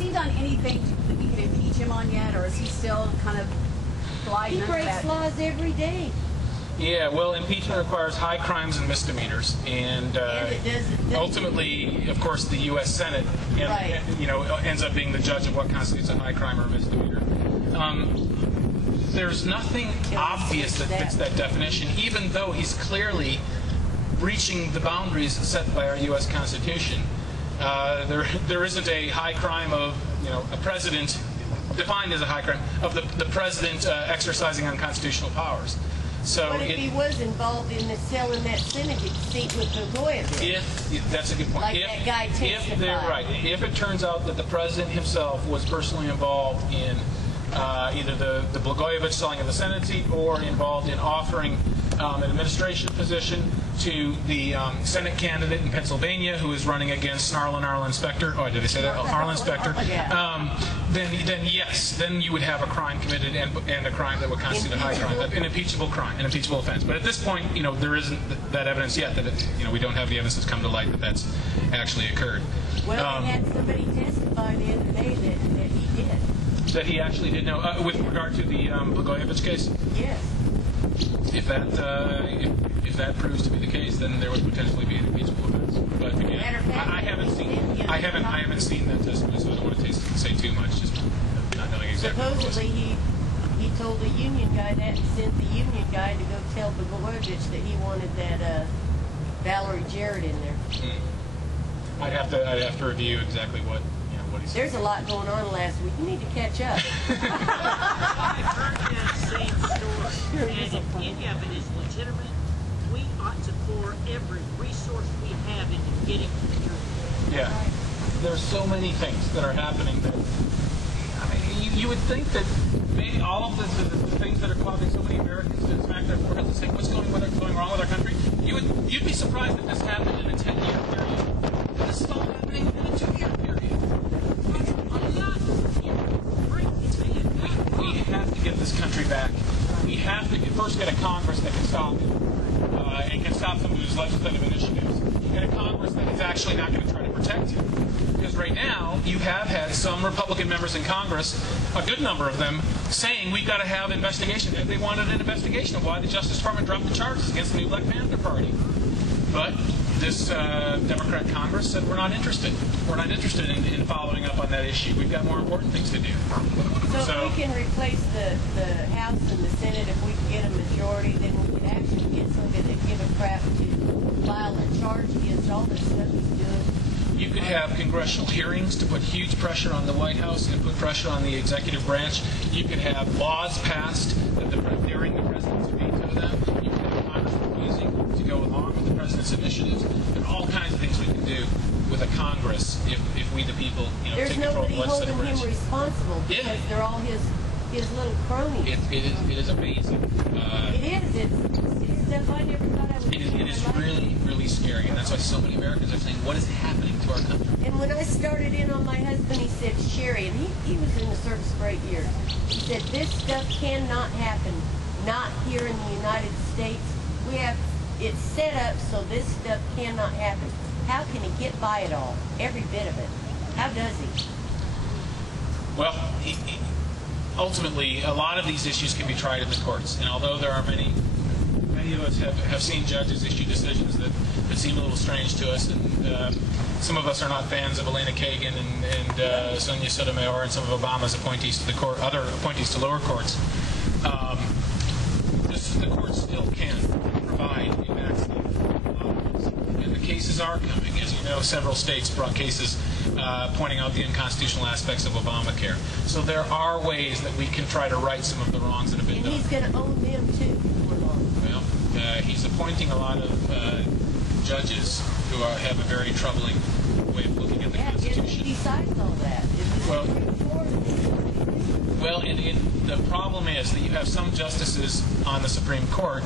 he done anything that we can impeach him on yet, or is he still kind of gliding? He breaks laws every day. Yeah, well, impeachment requires high crimes and misdemeanors, and ultimately, of course, the U.S. Senate, ends up being the judge of what constitutes a high crime or a misdemeanor. There's nothing obvious that fits that definition, even though he's clearly breaching the boundaries set by our U.S. Constitution. There isn't a high crime of, a president defined as a high crime of the president exercising unconstitutional powers. So what if he was involved in selling that Senate seat with Blagojevich? That's a good point. Like that guy testified. If it turns out that the president himself was personally involved in either the Blagojevich selling of the Senate seat or involved in offering an administration position to the Senate candidate in Pennsylvania who is running against Arlen Specter. Oh, did I say that? Arlen Specter. Then yes, then you would have a crime committed and a crime that would constitute a high crime, an impeachable crime, an impeachable offense. But at this point, there isn't that evidence yet that we don't have the evidence that's come to light that that's actually occurred. Well, they had somebody testify the other day that he did. That he actually did know with regard to the Blagojevich case. Yes. If that proves to be the case, then there would potentially be an impeachable offense. But again, I haven't seen that testimony, so I don't want to say too much, just not knowing exactly. Supposedly he told the union guy that and sent the union guy to go tell Blagojevich that he wanted that Valerie Jarrett in there. I'd have to review exactly what he said. There's a lot going on last week. You need to catch up. I've heard that same story, and if any of it is legitimate, we ought to pour every resource we have into getting to the truth. Yeah. There's so many things that are happening that, you would think that maybe all of the things that are causing so many Americans to smack their foreheads and say, what's going wrong with our country? You'd be surprised that this happened in a 10-year period. This is all happening in a 2-year period. We have to get this country back. We have to first get a Congress that can stop it, and can stop some of these legislative initiatives. Get a Congress that is actually not going to try to protect you. Because right now, you have had some Republican members in Congress, a good number of them, saying we've got to have investigation. And they wanted an investigation of why the Justice Department dropped the charges against the new Black Panther Party. But this Democrat Congress said we're not interested. We're not interested in following up on that issue. We've got more important things to do. So if we can replace the House and the Senate, if we can get a majority, then we can actually get somebody that give a crap to file a charge against all the stuff he's doing. You could have congressional hearings to put huge pressure on the White House and put pressure on the executive branch. You could have laws passed that daring the president to veto them. You could have Congress refusing to go along with the president's initiatives. There are all kinds of things we can do with a Congress if we the people take control of the legislative branch. There's nobody holding him responsible because they're all his little cronies. It is amazing. It is. It's stuff I never thought I would see. It is really, really scary, and that's why so many Americans are saying, what is happening to our country? And when I started in on my husband, he said, Sherry, and he was in the service for 8 years, he said, this stuff cannot happen, not here in the United States. It's set up so this stuff cannot happen. How can he get by it all? Every bit of it. How does he? Well, ultimately, a lot of these issues can be tried in the courts, and although there are many of us have seen judges issue decisions that seem a little strange to us, and some of us are not fans of Elena Kagan and Sonia Sotomayor and some of Obama's appointees to the court, other appointees to lower courts. The courts still can provide a maximum, and the cases are coming. As you know, several states brought cases pointing out the unconstitutional aspects of Obamacare. So there are ways that we can try to right some of the wrongs that have been done. And he's going to own them too before long. Well, he's appointing a lot of judges who have a very troubling way of looking at the Constitution. He decides all that. Well, the problem is that you have some justices on the Supreme Court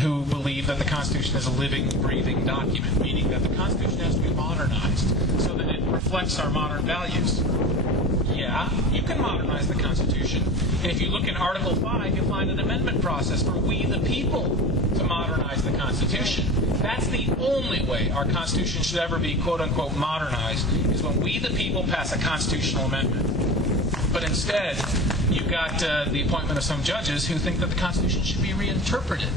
who believe that the Constitution is a living, breathing document, meaning that the Constitution has to be modernized so that it reflects our modern values. Yeah, you can modernize the Constitution. And if you look in Article 5, you'll find an amendment process for we the people to modernize the Constitution. That's the only way our Constitution should ever be, quote-unquote, modernized, is when we the people pass a constitutional amendment. But instead, you've got the appointment of some judges who think that the Constitution should be reinterpreted,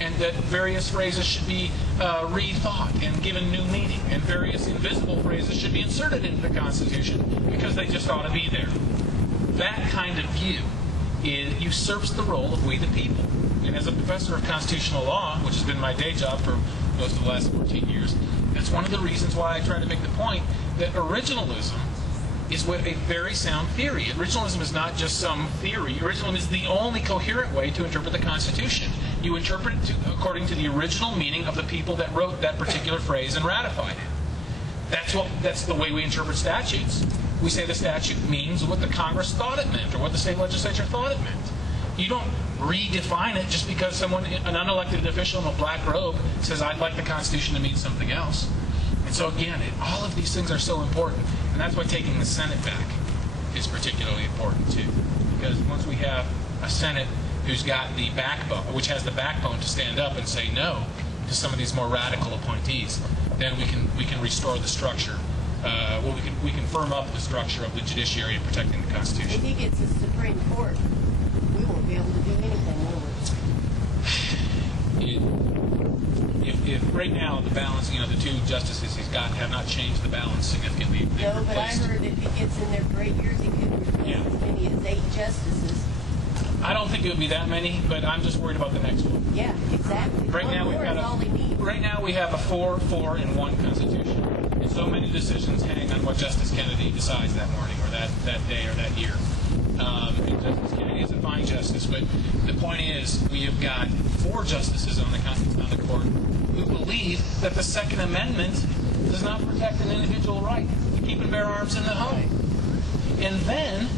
and that various phrases should be rethought and given new meaning, and various invisible phrases should be inserted into the Constitution because they just ought to be there. That kind of view usurps the role of we the people. And as a professor of constitutional law, which has been my day job for most of the last 14 years, that's one of the reasons why I try to make the point that originalism is a very sound theory. Originalism is not just some theory. Originalism is the only coherent way to interpret the Constitution. You interpret it according to the original meaning of the people that wrote that particular phrase and ratified it. That's the way we interpret statutes. We say the statute means what the Congress thought it meant, or what the state legislature thought it meant. You don't redefine it just because an unelected official in a black robe says, I'd like the Constitution to mean something else. And so again, all of these things are so important. And that's why taking the Senate back is particularly important too. Because once we have a Senate who's got the backbone, which has the backbone to stand up and say no to some of these more radical appointees, then we can restore the structure. We can firm up the structure of the judiciary in protecting the Constitution. If he gets the Supreme Court, we won't be able to do anything, will we? If right now the balance, the two justices he's got have not changed the balance significantly. No, but I heard if he gets in there for 8 years, he could replace as many as 8 justices. I don't think it would be that many, but I'm just worried about the next one. Yeah, exactly. Right now we have a 4-4 in 1 Constitution, and so many decisions hang on what Justice Kennedy decides that morning, or that day, or that year. And Justice Kennedy is a fine justice, but the point is, we have got 4 justices on the court who believe that the Second Amendment does not protect an individual right to keep and bear arms in the home. And then,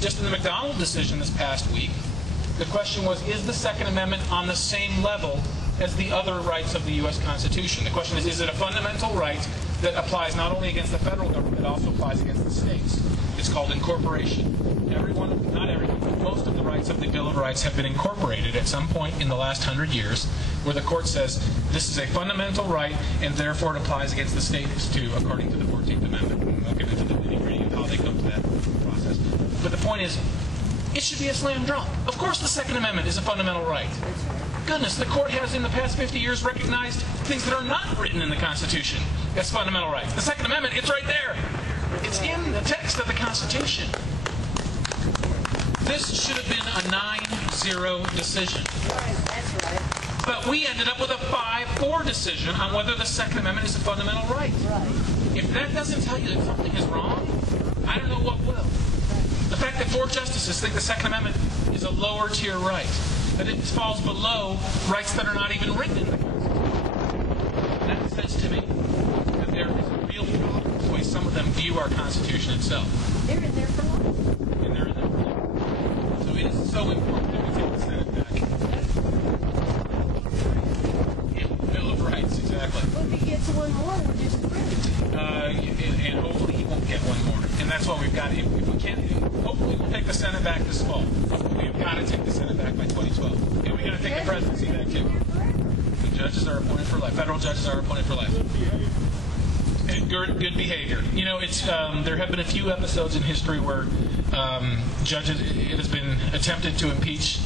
just in the McDonald decision this past week, the question was, is the Second Amendment on the same level as the other rights of the U.S. Constitution? The question is it a fundamental right that applies not only against the federal government, it also applies against the states? It's called incorporation. Not everyone, but most of the rights of the Bill of Rights have been incorporated at some point in the last 100 years, where the court says this is a fundamental right, and therefore it applies against the states too, according to the 14th Amendment. We won't get into the nitty-gritty of how they come to that process. But the point is, it should be a slam dunk. Of course the Second Amendment is a fundamental right. Goodness, the court has in the past 50 years recognized things that are not written in the Constitution as fundamental rights. The Second Amendment, it's right there. It's in the text of the Constitution. This should have been a 9-0 decision. That's right. But we ended up with a 5-4 decision on whether the Second Amendment is a fundamental right. If that doesn't tell you that something is wrong, I don't know what will. The fact that 4 justices think the Second Amendment is a lower tier right, that it falls below rights that are not even written in the Constitution, that says to me that there is a real problem with the way some of them view our Constitution itself. They're in there for life. And they're in there for life. So it is so important that we take the Senate back. Yeah, Bill of Rights, exactly. Well, if he gets one more, we're just through. And hopefully he won't get one more. And that's what we've got. If we can't, hopefully we'll take the Senate back this fall. We've got to take the Senate back by 2012. And we've got to take the presidency back too. The judges are appointed for life. Federal judges are appointed for life. Good behavior. It's there have been a few episodes in history where judges, it has been attempted to impeach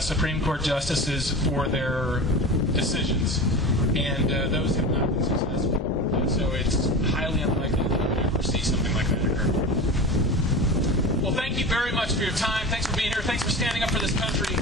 Supreme Court justices for their decisions, and those have not been successful. So it's highly unlikely that we would ever see something like that occur. Well, thank you very much for your time. Thanks for being here. Thanks for standing up for this country.